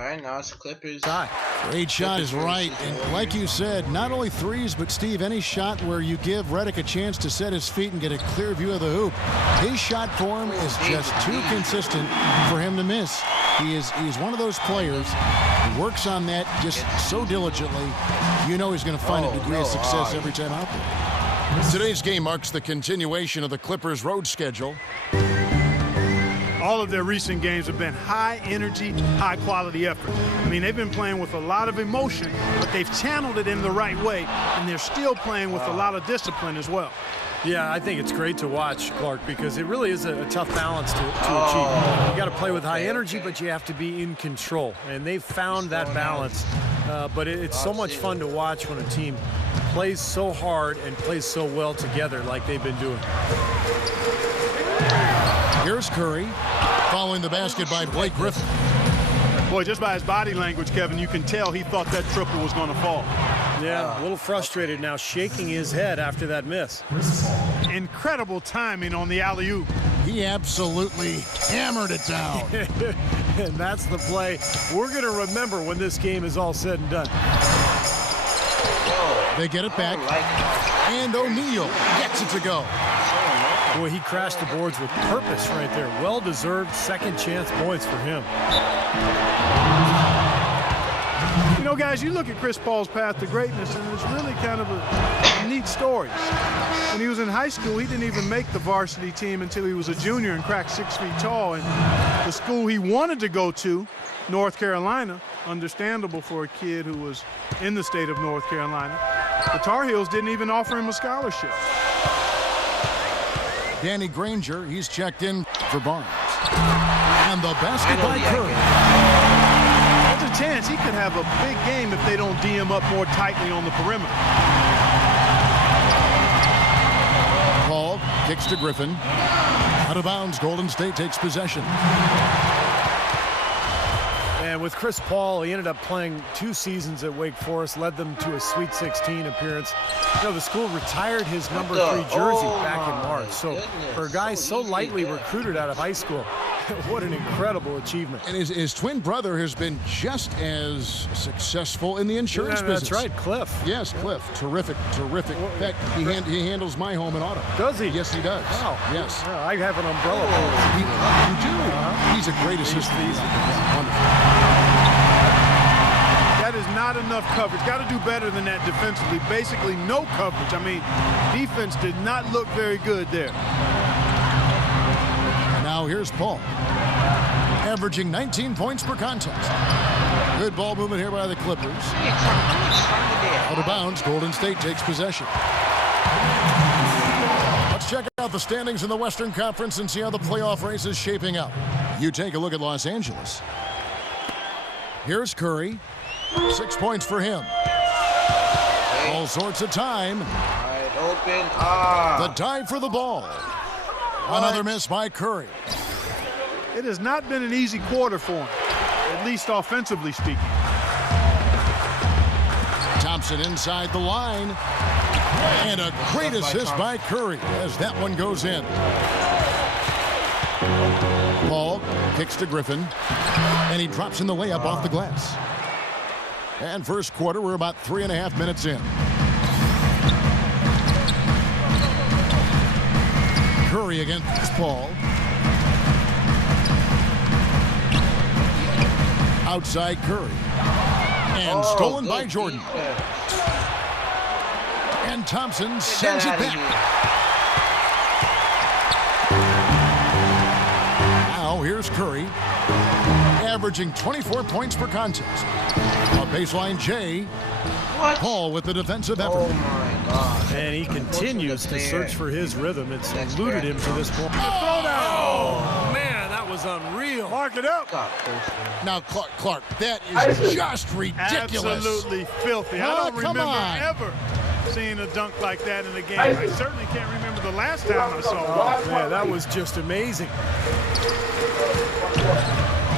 right, now it's Clippers. Great shot is right. And like you said, not only threes, but Steve, any shot where you give Redick a chance to set his feet and get a clear view of the hoop, his shot form is just too consistent for him to miss. He's one of those players who works on that just so diligently. You know he's going to find a degree of success every time out there. Today's game marks the continuation of the Clippers' road schedule. All of their recent games have been high energy, high quality effort. I mean, they've been playing with a lot of emotion, but they've channeled it in the right way, and they're still playing with a lot of discipline as well. Yeah, I think it's great to watch, Clark, because it really is a tough balance to achieve. You got to play with high energy, but you have to be in control, and they've found that balance. But it's so much fun to watch when a team plays so hard and plays so well together like they've been doing. Here's Curry, following the basket by Blake Griffin. Boy, just by his body language, Kevin, you can tell he thought that triple was going to fall. Yeah, a little frustrated now, shaking his head after that miss. Incredible timing on the alley-oop. He absolutely hammered it down. And that's the play we're going to remember when this game is all said and done. They get it back, and O'Neal gets it to go. Boy, he crashed the boards with purpose right there. Well-deserved second chance points for him. You know, guys, you look at Chris Paul's path to greatness, and it's really kind of a neat story. When he was in high school, he didn't even make the varsity team until he was a junior and cracked 6 feet tall. And the school he wanted to go to, North Carolina, understandable for a kid who was in the state of North Carolina, the Tar Heels didn't even offer him a scholarship. Danny Granger, he's checked in for Barnes. And the basket by Curry. There's a chance he could have a big game if they don't D him up more tightly on the perimeter. Paul kicks to Griffin. Out of bounds, Golden State takes possession. And with Chris Paul, he ended up playing 2 seasons at Wake Forest, led them to a Sweet 16 appearance. You know, the school retired his number 3 jersey back in March. So for a guy so lightly recruited out of high school, what an incredible achievement. And his twin brother has been just as successful in the insurance business. That's right, Cliff. Yes, Cliff. Terrific. In fact, he handles my home and auto. Does he? Yes, he does. Wow. Yes. Yeah, I have an umbrella. You do? He's a great assistant. Wonderful. That is not enough coverage. Got to do better than that defensively. Basically no coverage. I mean, defense did not look very good there. Now here's Paul, averaging 19 points per contest. Good ball movement here by the Clippers. Out of bounds, Golden State takes possession. Let's check out the standings in the Western Conference and see how the playoff race is shaping up. You take a look at Los Angeles. Here's Curry. 6 points for him. All sorts of time. Wide open. The dive for the ball. Another miss by Curry. It has not been an easy quarter for him, at least offensively speaking. Thompson inside the line. And a great assist by Curry as that one goes in. Paul kicks to Griffin. And he drops in the layup off the glass. And first quarter, we're about 3.5 minutes in. Curry against Paul. Outside Curry. And stolen by Jordan. And Thompson sends it back. Now here's Curry, averaging 24 points per contest. A baseline J. Paul with the defensive effort. Oh my God. And he continues to search for his rhythm. It's eluded him to this point. Oh, man, that was unreal. Mark it up. Now, Clark, that is just ridiculous. Absolutely filthy. I don't remember ever seeing a dunk like that in a game. I certainly can't remember the last time I saw one. Yeah, that was just amazing.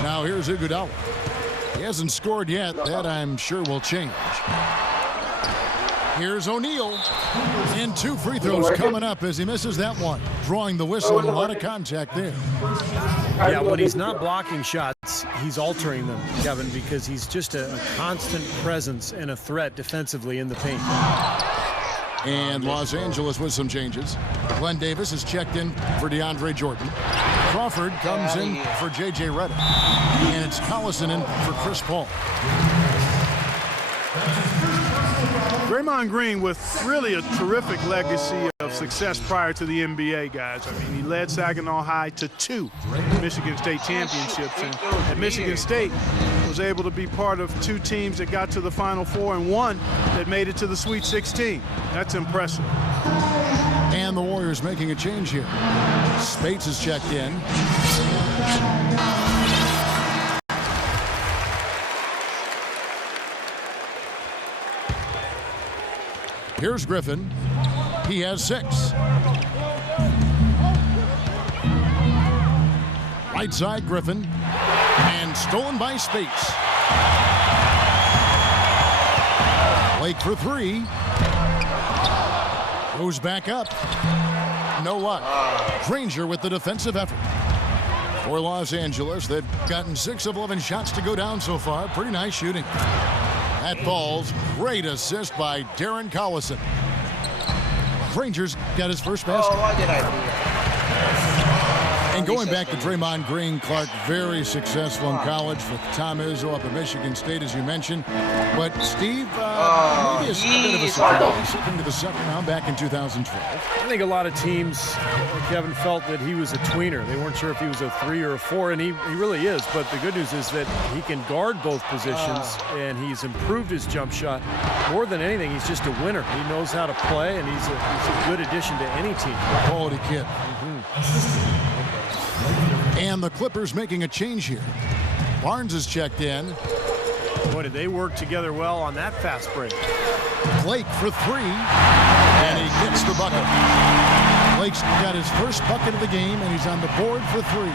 Now here's Iguodala. He hasn't scored yet. That I'm sure will change. Here's O'Neal. And 2 free throws coming up as he misses that one. Drawing the whistle and a lot of contact there. Yeah, when he's not blocking shots, he's altering them, Kevin, because he's just a constant presence and a threat defensively in the paint. And Los Angeles with some changes. Glenn Davis is checked in for DeAndre Jordan. Crawford comes in for J.J. Redick. And it's Collison in for Chris Paul. Draymond Green with really a terrific legacy of success prior to the NBA, guys. I mean, he led Saginaw High to 2 Michigan State championships. And at Michigan State was able to be part of 2 teams that got to the Final Four and 1 that made it to the Sweet 16. That's impressive. And the Warriors making a change here. Spates is checked in. Here's Griffin. He has 6. Right side, Griffin. And stolen by Spates. Blake for 3. Goes back up. No luck. Granger with the defensive effort. For Los Angeles, they've gotten 6 of 11 shots to go down so far. Pretty nice shooting. That falls. Great assist by Darren Collison. Granger's got his first basket. Oh, why did I do that? And going back to Draymond Green, Clark, very successful in college with Tom Izzo up at Michigan State, as you mentioned. But Steve, maybe a bit of a surprise slipping to the second round back in 2012. I think a lot of teams, Kevin, felt that he was a tweener. They weren't sure if he was a 3 or a 4, and he really is. But the good news is that he can guard both positions, and he's improved his jump shot. More than anything, he's just a winner. He knows how to play, and he's a good addition to any team. Quality kid. And the Clippers making a change here. Barnes is checked in. Boy, did they work together well on that fast break. Blake for 3, and he gets the bucket. Blake's got his first bucket of the game, and he's on the board for 3.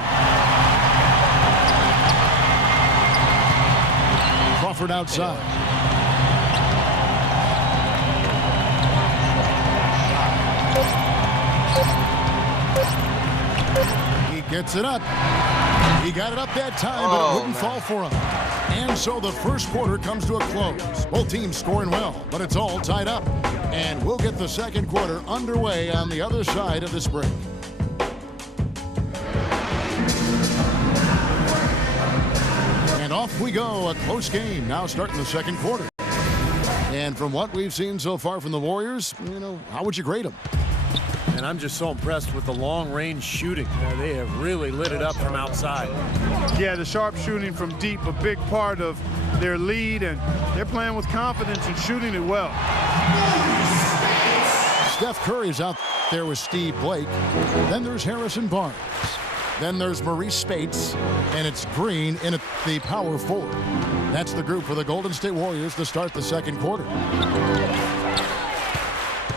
Crawford outside. Gets it up. He got it up that time, but it wouldn't fall for him. And so the first quarter comes to a close. Both teams scoring well, but it's all tied up. And we'll get the second quarter underway on the other side of this break. And off we go, a close game now starting the second quarter. And from what we've seen so far from the Warriors, how would you grade them? And I'm just so impressed with the long-range shooting. They have really lit it up from outside. Yeah, the sharp shooting from deep, a big part of their lead, and they're playing with confidence and shooting it well. Steph Curry's out there with Steve Blake. Then there's Harrison Barnes. Then there's Maurice Spates, and it's Green in at the power forward. That's the group for the Golden State Warriors to start the second quarter.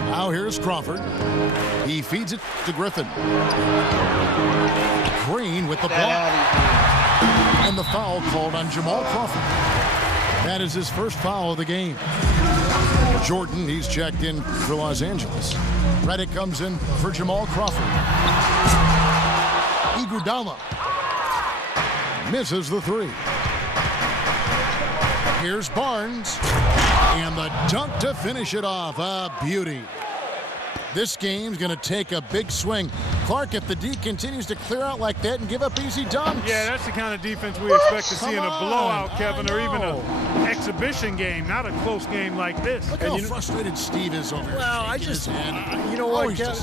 Now here's Crawford. He feeds it to Griffin. Green with the block. And the foul called on Jamal Crawford. That is his first foul of the game. Jordan, he's checked in for Los Angeles. Redick comes in for Jamal Crawford. Iguodala misses the 3. Here's Barnes. And the dunk to finish it off. A beauty. This game's going to take a big swing. Clark, if the D continues to clear out like that and give up easy dunks. Yeah, that's the kind of defense we expect to see in a blowout, Kevin, or even an exhibition game, not a close game like this. Look how frustrated Steve is over Well, I just, you know what, Kevin?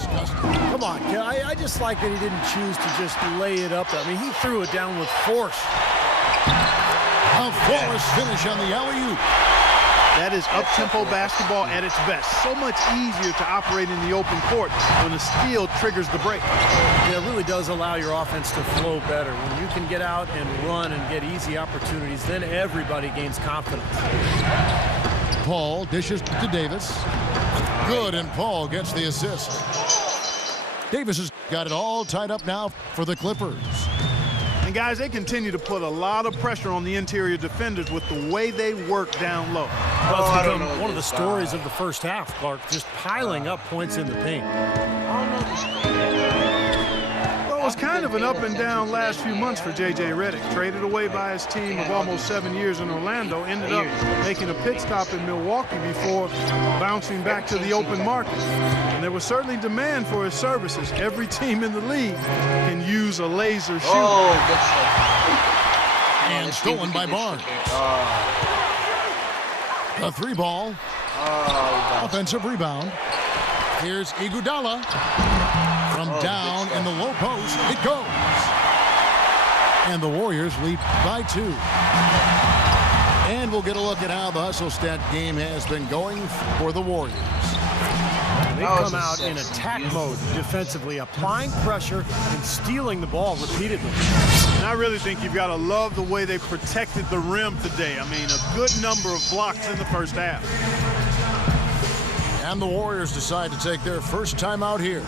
Come on, Kevin. I just like that he didn't choose to just lay it up. I mean, he threw it down with force. A flawless finish on the alley-oop. That is up-tempo basketball at its best. So much easier to operate in the open court when the steal triggers the break. Yeah, it really does allow your offense to flow better. When you can get out and run and get easy opportunities, then everybody gains confidence. Paul dishes to Davis. Good, and Paul gets the assist. Davis has got it all tied up now for the Clippers. And guys, they continue to put a lot of pressure on the interior defenders with the way they work down low. Well, it's become one of the stories of the first half, Clark, just piling up points in the paint. Well, was kind of an up and down last few months for J.J. Redick. Traded away by his team of almost 7 years in Orlando, ended up making a pit stop in Milwaukee before bouncing back to the open market. And there was certainly demand for his services. Every team in the league can use a laser shooter. Oh, good shot. And stolen by Barnes. A 3-ball. Offensive rebound. Here's Iguodala. From down in the low post, it goes. And the Warriors lead by 2. And we'll get a look at how the hustle stat game has been going for the Warriors. They've come out in attack mode defensively, applying pressure and stealing the ball repeatedly. And I really think you've got to love the way they protected the rim today. I mean, a good number of blocks in the first half. And the Warriors decide to take their first time out here.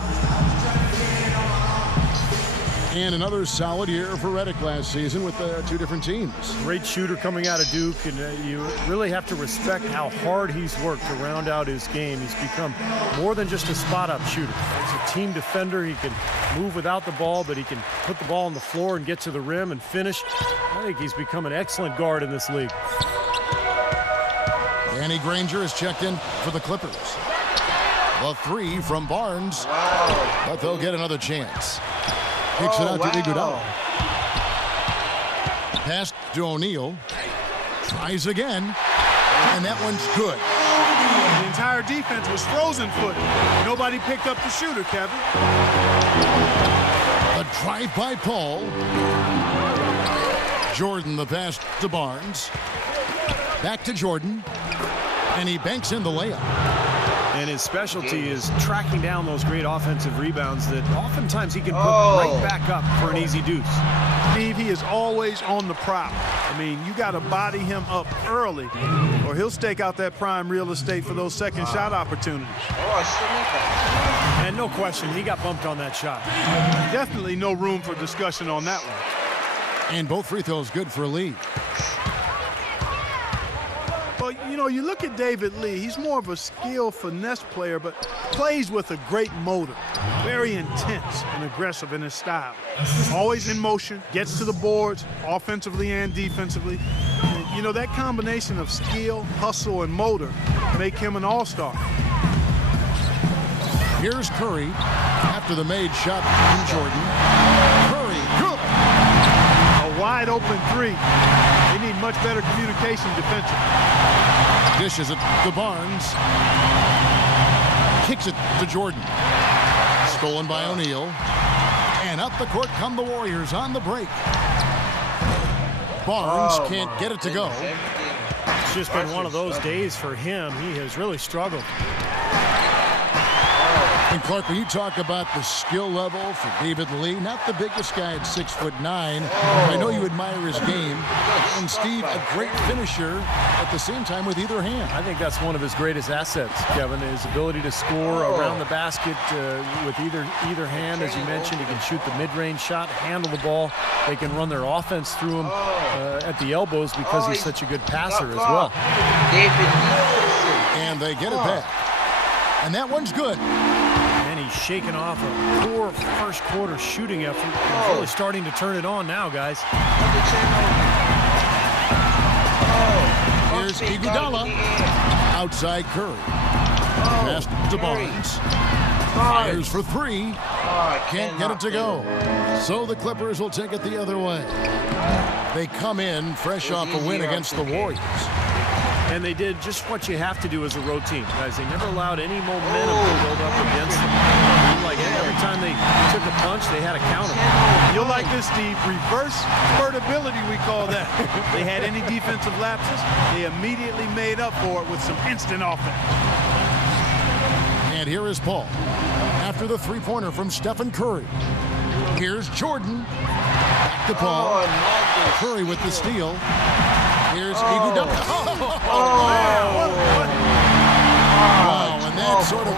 And another solid year for Redick last season with 2 different teams. Great shooter coming out of Duke, and you really have to respect how hard he's worked to round out his game. He's become more than just a spot-up shooter. He's a team defender. He can move without the ball, but he can put the ball on the floor and get to the rim and finish. I think he's become an excellent guard in this league. Danny Granger is checked in for the Clippers. A 3 from Barnes, but they'll get another chance. Kicks it out to Iguodala. Pass to O'Neal. Tries again, and that one's good. The entire defense was frozen foot. Nobody picked up the shooter, Kevin. A drive by Paul. Jordan the pass to Barnes. Back to Jordan, and he banks in the layup. And his specialty is tracking down those great offensive rebounds that oftentimes he can put right back up for an easy deuce. Steve, he is always on the prowl. I mean, you got to body him up early, or he'll stake out that prime real estate for those second shot opportunities. And no question, he got bumped on that shot. Definitely no room for discussion on that one. And both free throws good for a lead. Well, you know, you look at David Lee, he's more of a skill finesse player, but plays with a great motor. Very intense and aggressive in his style. Always in motion, gets to the boards, offensively and defensively. And, you know, that combination of skill, hustle, and motor make him an all-star. Here's Curry after the made shot from Jordan. Curry, good. A wide open 3. They need much better communication defensively. Dishes it to Barnes. Kicks it to Jordan. Stolen by O'Neal. And up the court come the Warriors on the break. Barnes can't get it to go. It's just been one of those days for him. He has really struggled. And Clark, when you talk about the skill level for David Lee, not the biggest guy at 6'9". I know you admire his game. And Steve, a great finisher at the same time with either hand. I think that's one of his greatest assets, Kevin, his ability to score around the basket with either hand. As you mentioned, he can shoot the mid-range shot, handle the ball. They can run their offense through him at the elbows because he's such a good passer as well. And they get it back. And that one's good. And he's shaking off a poor first quarter shooting effort. He's really starting to turn it on now, guys. Here's Iguodala. Outside Curry. Pass to Barnes. Fires for 3. Can't get it to go. So the Clippers will take it the other way. They come in fresh off a win against the Warriors. And they did just what you have to do as a road team, guys. They never allowed any momentum to build up against them. Like every time they took a punch, they had a counter. You'll like this, Steve. Reverse spurtability, we call that. They had any defensive lapses, they immediately made up for it with some instant offense. And here is Paul after the three-pointer from Stephen Curry. Here's Jordan. Back to Paul. Curry with the steal. Here's Iguodala. Wow, and that sort of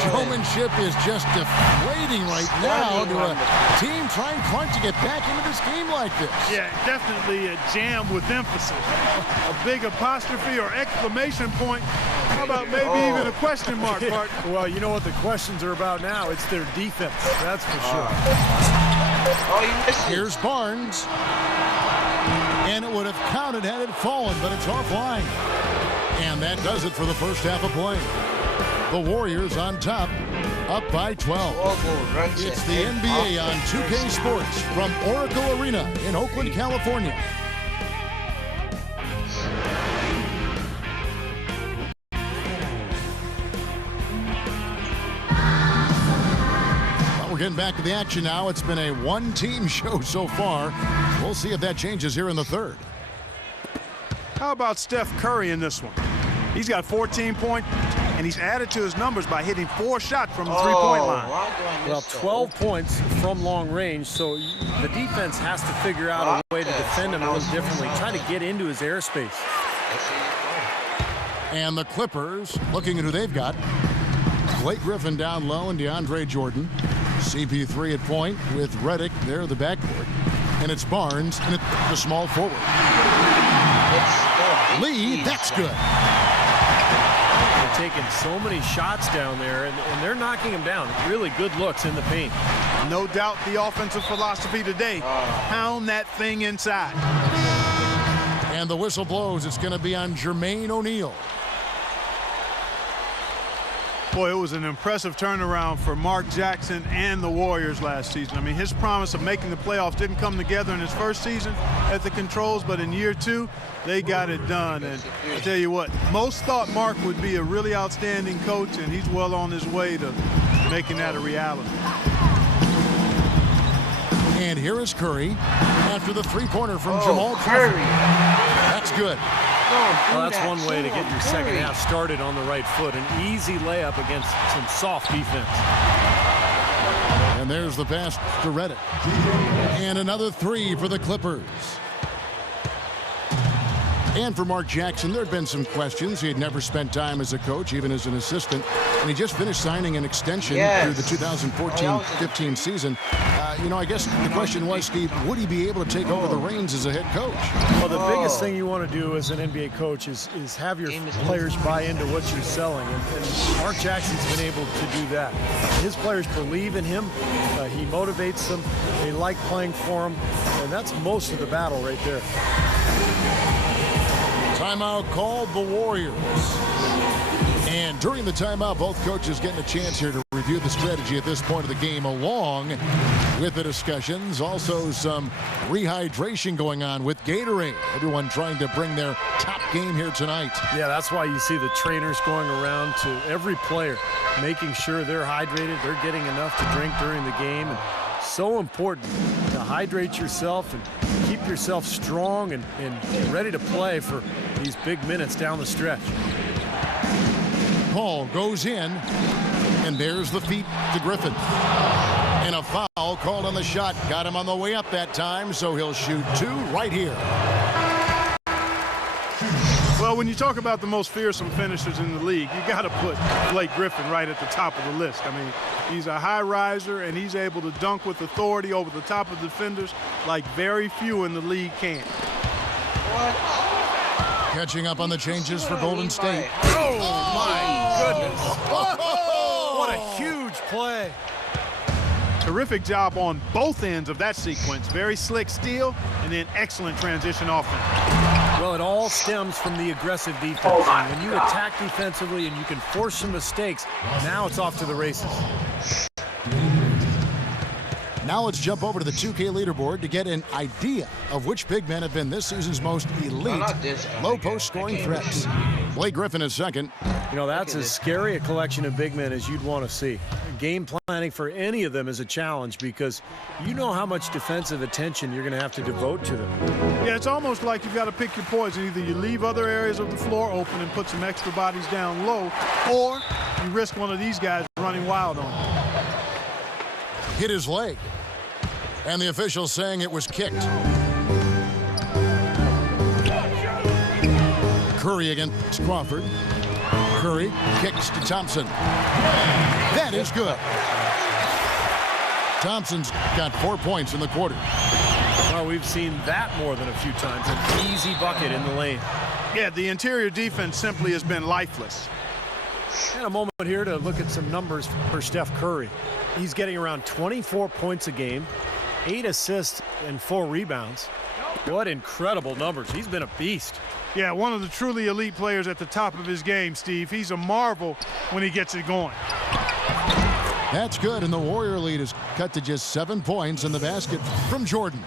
showmanship is just deflating right now to a team trying to get back into this game like this. Yeah, definitely a jam with emphasis. A big apostrophe or exclamation point. How about maybe even a question mark, partner? Well, you know what the questions are about now? It's their defense, that's for sure. Oh, he missed it. Here's Barnes. And it would have counted had it fallen, but it's offline. And that does it for the first half of play. The Warriors on top, up by 12. It's the NBA on 2K Sports from Oracle Arena in Oakland, California. Well, we're getting back to the action now. It's been a one-team show so far. We'll see if that changes here in the third. How about Steph Curry in this one? He's got 14 points, and he's added to his numbers by hitting 4 shots from the three-point line. Well, 12 points from long range, so the defense has to figure out a way to defend him a little differently, try to get into his airspace. And the Clippers, looking at who they've got. Blake Griffin down low and DeAndre Jordan. CP3 at point with Redick there, the backcourt. And it's Barnes and it's the small forward. Lee, that's good. They're taking so many shots down there, and they're knocking them down. Really good looks in the paint. No doubt the offensive philosophy today, pound that thing inside. And the whistle blows. It's going to be on Jermaine O'Neal. Boy, it was an impressive turnaround for Mark Jackson and the Warriors last season. I mean, his promise of making the playoffs didn't come together in his first season at the controls, but in year 2, they got it done. And I tell you what, most thought Mark would be a really outstanding coach, and he's well on his way to making that a reality. And here is Curry after the three-pointer from Jamal Crawford. That's good. Well, that's one way to get your second half started on the right foot. An easy layup against some soft defense. And there's the pass to Redick. And another 3 for the Clippers. And for Mark Jackson, there had been some questions. He had never spent time as a coach, even as an assistant. And he just finished signing an extension through the 2014-15 season. You know, I guess the question was, Steve, would he be able to take over the reins as a head coach? Well, the biggest thing you want to do as an NBA coach is have your players buy into what you're selling. And Mark Jackson's been able to do that. His players believe in him. He motivates them. They like playing for him. And that's most of the battle right there. Timeout called the Warriors. And during the timeout, both coaches getting a chance here to review the strategy at this point of the game, along with the discussions. Also some rehydration going on with Gatorade. Everyone trying to bring their top game here tonight. Yeah, that's why you see the trainers going around to every player, making sure they're hydrated, they're getting enough to drink during the game. And so important to hydrate yourself and keep yourself strong and ready to play for these big minutes down the stretch. Paul goes in, and there's the feet to Griffin. And a foul called on the shot. Got him on the way up that time, so he'll shoot 2 right here. Well, when you talk about the most fearsome finishers in the league, you got to put Blake Griffin right at the top of the list. I mean, he's a high riser, and he's able to dunk with authority over the top of defenders like very few in the league can. Catching up on the changes for Golden State. Oh, my goodness. What a huge play. Terrific job on both ends of that sequence. Very slick steal, and then excellent transition offense. Well, it all stems from the aggressive defense. And when you attack defensively and you can force some mistakes, now it's off to the races. Now let's jump over to the 2K leaderboard to get an idea of which big men have been this season's most elite low-post scoring threats. Blake Griffin is second. You know, that's as scary a collection of big men as you'd want to see. Game planning for any of them is a challenge because you know how much defensive attention you're going to have to devote to them. Yeah, it's almost like you've got to pick your poison. Either you leave other areas of the floor open and put some extra bodies down low, or you risk one of these guys running wild on you. Hit his leg. And the official saying it was kicked. Curry against Crawford. Curry kicks to Thompson. That is good. Thompson's got 4 points in the quarter. Well, we've seen that more than a few times. An easy bucket in the lane. Yeah, the interior defense simply has been lifeless. And a moment here to look at some numbers for Steph Curry. He's getting around 24 points a game, 8 assists and 4 rebounds. What incredible numbers. He's been a beast. Yeah, one of the truly elite players at the top of his game, Steve. He's a marvel when he gets it going. That's good, and the Warrior lead is cut to just 7 points in the basket from Jordan.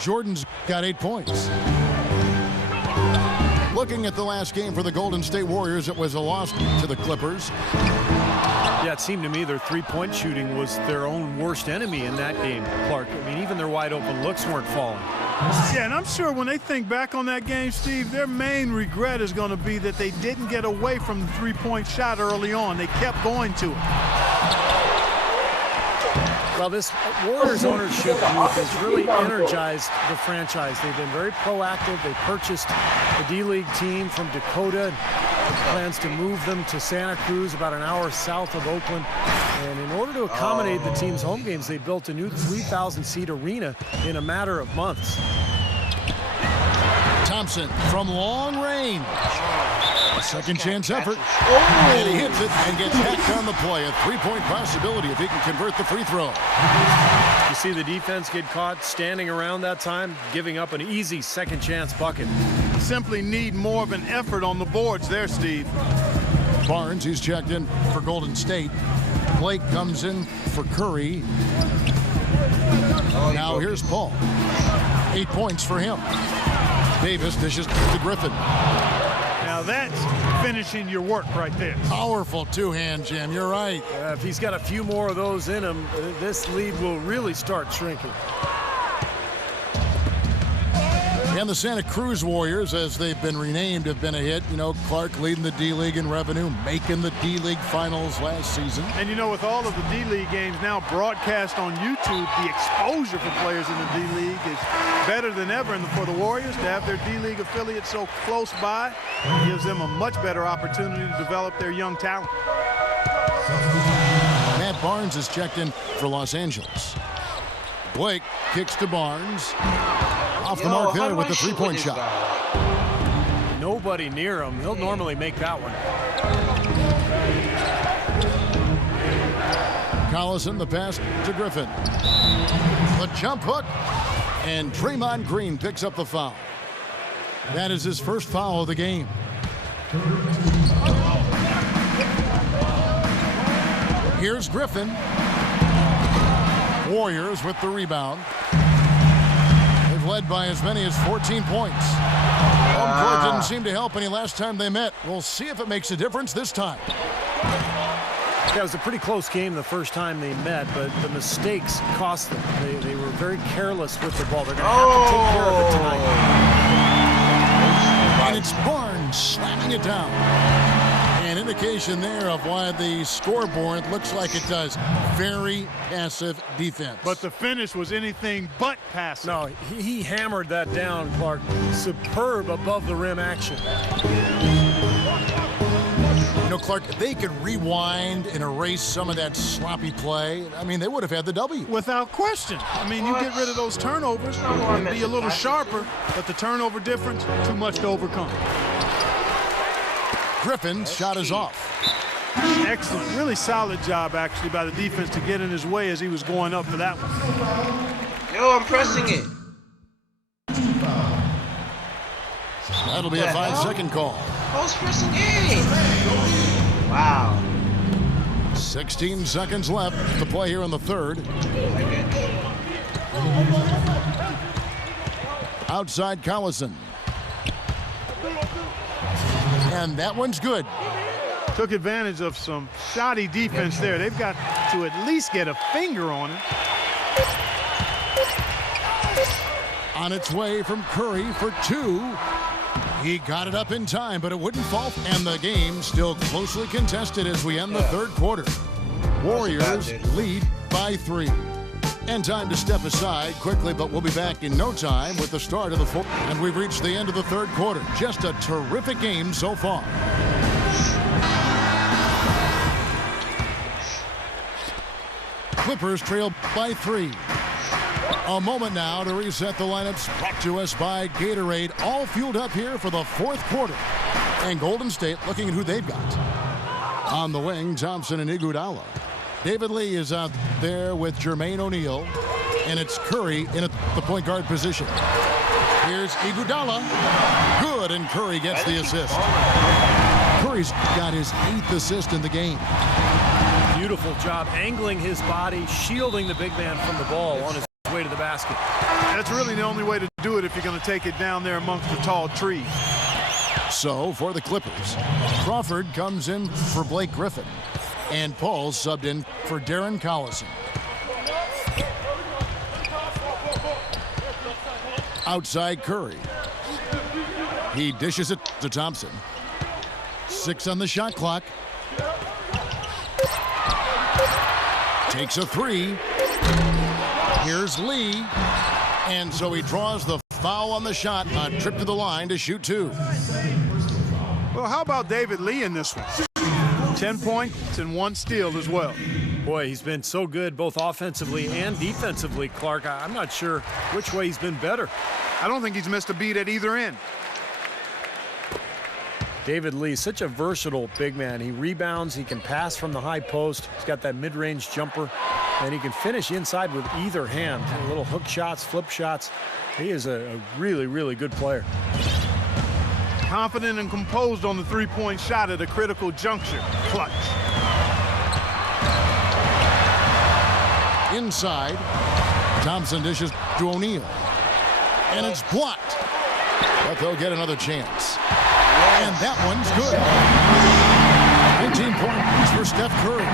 Jordan's got 8 points. Looking at the last game for the Golden State Warriors, it was a loss to the Clippers. Yeah, it seemed to me their three-point shooting was their own worst enemy in that game, Clark. I mean, even their wide-open looks weren't falling. Yeah, and I'm sure when they think back on that game, Steve, their main regret is going to be that they didn't get away from the three-point shot early on. They kept going to it. Well, this Warriors ownership group has really energized the franchise. They've been very proactive. They purchased the D-League team from Dakota. Plans to move them to Santa Cruz, about an hour south of Oakland. And in order to accommodate the team's home games, they built a new 3,000-seat arena in a matter of months. Thompson from long range. A second chance effort. And he hits it and gets hacked on the play. A three-point possibility if he can convert the free throw. You see the defense get caught standing around that time, giving up an easy second chance bucket. Simply need more of an effort on the boards there, Steve. Barnes, he's checked in for Golden State. Blake comes in for Curry. Now here's Paul. 8 points for him. Davis dishes to Griffin. Now that's finishing your work right there. Powerful two-hand jam. You're right. If he's got a few more of those in him, this lead will really start shrinking. And the Santa Cruz Warriors, as they've been renamed, have been a hit. You know, Clark leading the D-League in revenue, making the D-League finals last season. And you know, with all of the D-League games now broadcast on YouTube, the exposure for players in the D-League is better than ever. And for the Warriors to have their D-League affiliate so close by gives them a much better opportunity to develop their young talent. Matt Barnes is checked in for Los Angeles. Blake kicks to Barnes. Off the mark there with the three-point shot. Nobody near him. He'll normally make that one. Collison, the pass to Griffin. The jump hook. And Draymond Green picks up the foul. That is his first foul of the game. Here's Griffin. Warriors with the rebound. They've led by as many as 14 points. Home court didn't seem to help any last time they met. We'll see if it makes a difference this time. Yeah, it was a pretty close game the first time they met, but the mistakes cost them. They were very careless with the ball. They're going to have to take care of it tonight. And it's Barnes slamming it down. An indication there of why the scoreboard looks like it does. Very passive defense. But the finish was anything but passive. No, he hammered that down, Clark. Superb above the rim action. You know, Clark, if they could rewind and erase some of that sloppy play, I mean, they would have had the W. Without question. I mean, you get rid of those turnovers and be a little sharper, but the turnover difference, too much to overcome. Griffin's shot is off. Excellent. Really solid job, actually, by the defense to get in his way as he was going up for that one. Yo, I'm pressing it. That'll be a 5-second call. I was pressing it. Wow. 16 seconds left to play here in the third. Outside Collison. And that one's good. Took advantage of some shoddy defense there. They've got to at least get a finger on it. On its way from Curry for two. He got it up in time, but it wouldn't fall. And the game still closely contested as we end the third quarter. Warriors lead by 3. And time to step aside quickly, but we'll be back in no time with the start of the fourth. And we've reached the end of the third quarter. Just a terrific game so far. Clippers trail by 3. A moment now to reset the lineups, brought to us by Gatorade, all fueled up here for the fourth quarter. And Golden State looking at who they've got. On the wing, Thompson and Iguodala. David Lee is out there with Jermaine O'Neal, and it's Curry in at the point guard position. Here's Iguodala. Good, and Curry gets the assist. Curry's got his 8th assist in the game. Beautiful job angling his body, shielding the big man from the ball on his way to the basket. That's really the only way to do it if you're going to take it down there amongst the tall trees. So for the Clippers, Crawford comes in for Blake Griffin, and Paul subbed in for Darren Collison. Outside Curry. He dishes it to Thompson. 6 on the shot clock. Takes a 3. Here's Lee. And so he draws the foul on the shot. A trip to the line to shoot 2. Well, how about David Lee in this one? 10 points and 1 steal as well. Boy, he's been so good both offensively and defensively, Clark. I'm not sure which way he's been better. I don't think he's missed a beat at either end. David Lee, such a versatile big man. He rebounds, he can pass from the high post. He's got that mid-range jumper, and he can finish inside with either hand. Little hook shots, flip shots. He is a really, really good player. Confident and composed on the three-point shot at a critical juncture. Clutch. Inside, Thompson dishes to O'Neal. And it's blocked. But they'll get another chance. And that one's good. 19 points for Steph Curry.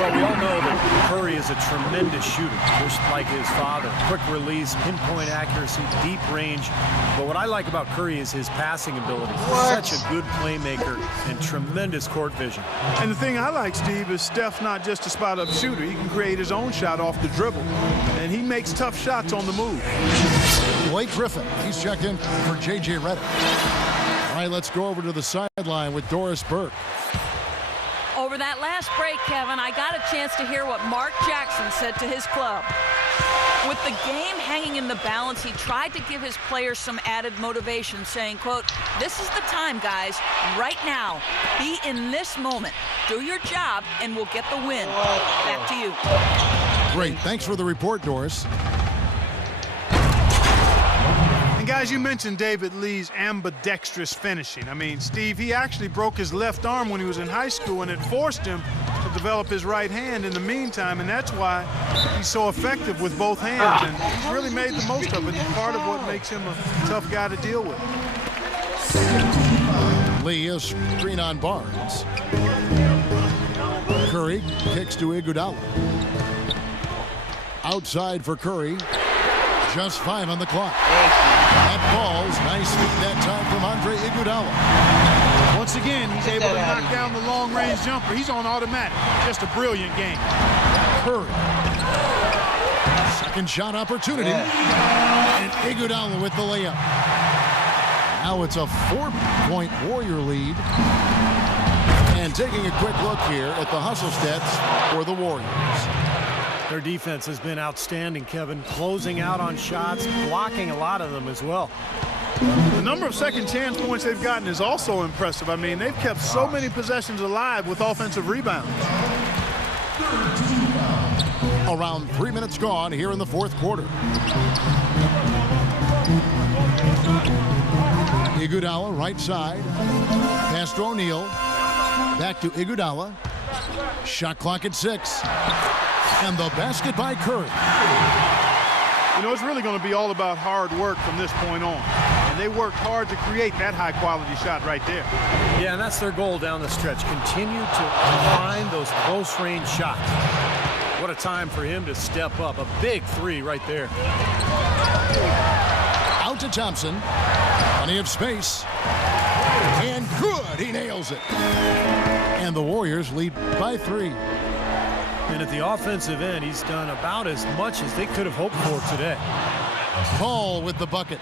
Well, we all know that Curry is a tremendous shooter, just like his father. Quick release, pinpoint accuracy, deep range. But what I like about Curry is his passing ability. He's such a good playmaker and tremendous court vision. And the thing I like, Steve, is Steph's not just a spot-up shooter. He can create his own shot off the dribble. And he makes tough shots on the move. Blake Griffin, he's checked in for J.J. Redick. All right, let's go over to the sideline with Doris Burke. Over that last break, Kevin, I got a chance to hear what Mark Jackson said to his club. With the game hanging in the balance, he tried to give his players some added motivation, saying, quote, "This is the time, guys, right now. Be in this moment. Do your job, and we'll get the win." Back to you. Great. Thanks for the report, Doris. And guys, you mentioned David Lee's ambidextrous finishing. I mean, Steve, he actually broke his left arm when he was in high school, and it forced him to develop his right hand in the meantime, and that's why he's so effective with both hands, and he's really made the most of it. It's part of what makes him a tough guy to deal with. Lee is screen on Barnes. Curry kicks to Iguodala. Outside for Curry. Just 5 on the clock. That falls. Nice feed that time from Andre Iguodala. Once again, he's able to knock down the long-range jumper. He's on automatic. Just a brilliant game. Curry. Second shot opportunity. And Iguodala with the layup. Now it's a 4-point Warrior lead. And taking a quick look here at the hustle stats for the Warriors. Their defense has been outstanding, Kevin, closing out on shots, blocking a lot of them as well. The number of second chance points they've gotten is also impressive. I mean, they've kept so many possessions alive with offensive rebounds. Around 3 minutes gone here in the fourth quarter. Iguodala right side. Pass to O'Neal. Back to Iguodala. Shot clock at 6. And the basket by Curry. You know, it's really going to be all about hard work from this point on. And they worked hard to create that high-quality shot right there. Yeah, and that's their goal down the stretch. Continue to find those close-range shots. What a time for him to step up. A big 3 right there. Out to Thompson. Plenty of space. And good. He nails it. And the Warriors lead by 3. And at the offensive end, he's done about as much as they could have hoped for today. Paul with the bucket.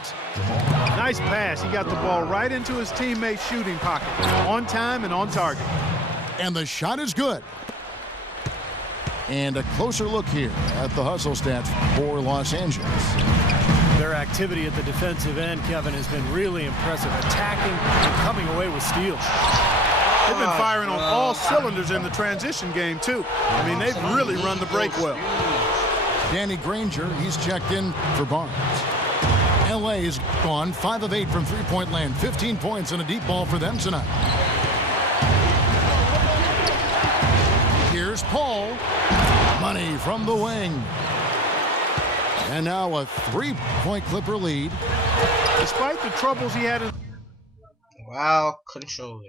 Nice pass. He got the ball right into his teammate's shooting pocket. On time and on target. And the shot is good. And a closer look here at the hustle stats for Los Angeles. Their activity at the defensive end, Kevin, has been really impressive. Attacking and coming away with steals. They've been firing on all cylinders in the transition game, too. I mean, they've really run the break well. Danny Granger, he's checked in for Barnes. LA is gone 5 of 8 from three-point land. 15 points and a deep ball for them tonight. Here's Paul. Money from the wing. And now a 3-point Clipper lead. Despite the troubles he had in Wow, controller.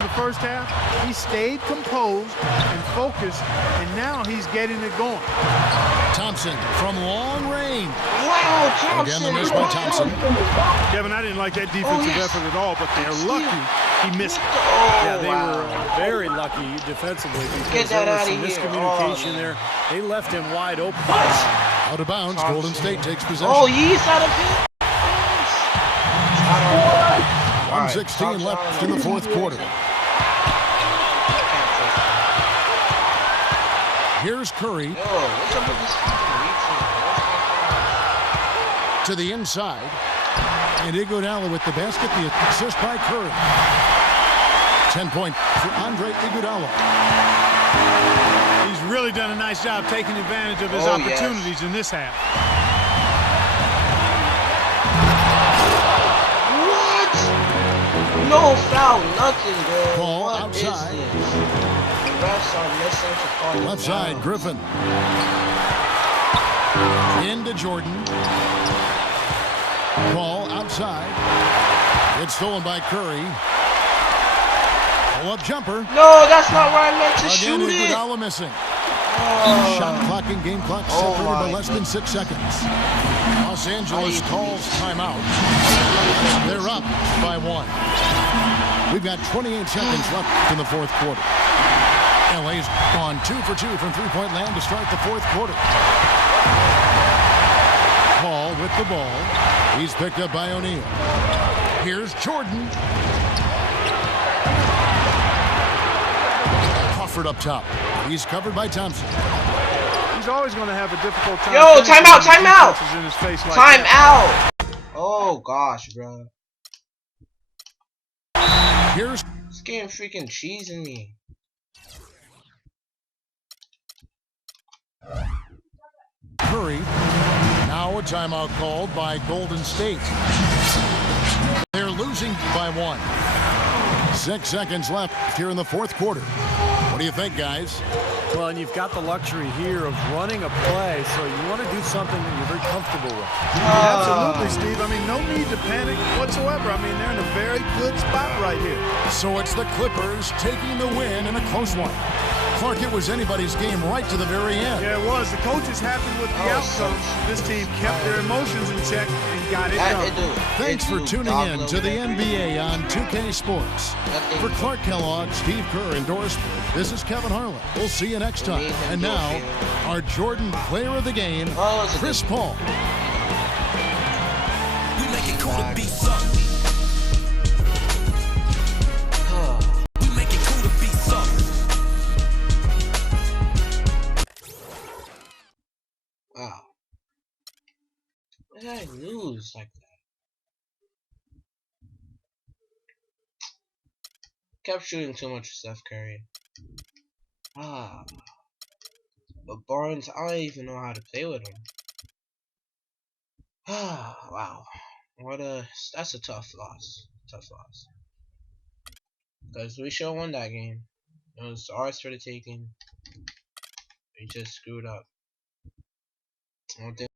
the first half, he stayed composed and focused, and now he's getting it going. Thompson from long range. Wow, Again, the Thompson. miss by Thompson. Kevin, I didn't like that defensive effort at all, but they're lucky he missed it. Yeah, they were very lucky defensively because Get that there was outta some here. miscommunication Oh, there. They left him wide open. Out of bounds. Golden State takes possession. Oh, he's out of here. 1:16 left in the fourth quarter. Here's Curry Yo, what's up with this fucking to the inside. And Iguodala with the basket. The assist by Curry. 10-point for Andre Iguodala. He's really done a nice job taking advantage of his Oh, opportunities in this half. What? No foul, nothing, bro. Ball What outside. is this? Refs are missing to call him Left side, down. Griffin. Into Jordan. Ball outside. It's stolen by Curry. Pull-up jumper. No, that's not where I meant to Again, shoot it. Iguodala missing. Shot clock and game clock Oh separated by my less than 6 seconds. Los Angeles How do you calls timeout. They're up by 1. We've got 28 seconds left in the fourth quarter. LA's gone 2 for 2 from three-point land to start the fourth quarter. Paul with the ball. He's picked up by O'Neal. Here's Jordan. Crawford up top. He's covered by Thompson. He's always going to have a difficult time. Yo, finishing timeout, when timeout. defense is in his face like Time that. out. Oh gosh, bro. Here's This game freaking cheesing me. Curry. Now a timeout called by Golden State. They're losing by 1. 6 seconds left here in the fourth quarter. What do you think, guys? Well, and you've got the luxury here of running a play, so you want to do something that you're very comfortable with. Absolutely, Steve. I mean, no need to panic whatsoever. I mean, they're in a very good spot right here. So it's the Clippers taking the win in a close one. Clark, it was anybody's game right to the very end. Yeah, it was. The coach is happy with the outcome. This team kept their emotions in check and got it done. Thanks for tuning in to the NBA on 2K Sports. For Clark Kellogg, Steve Kerr, and Doris Burke, this is Kevin Harlan. We'll see you next time. And now, our Jordan Player of the Game, Chris Paul. We make it cool to be sucked. We make it cool to be sucked. Wow. Why did I lose like that? Kept shooting too much with Steph Curry. But Barnes, I don't even know how to play with him. Wow. That's a tough loss. Because we should have won that game. It was ours for the taking. We just screwed up. I don't think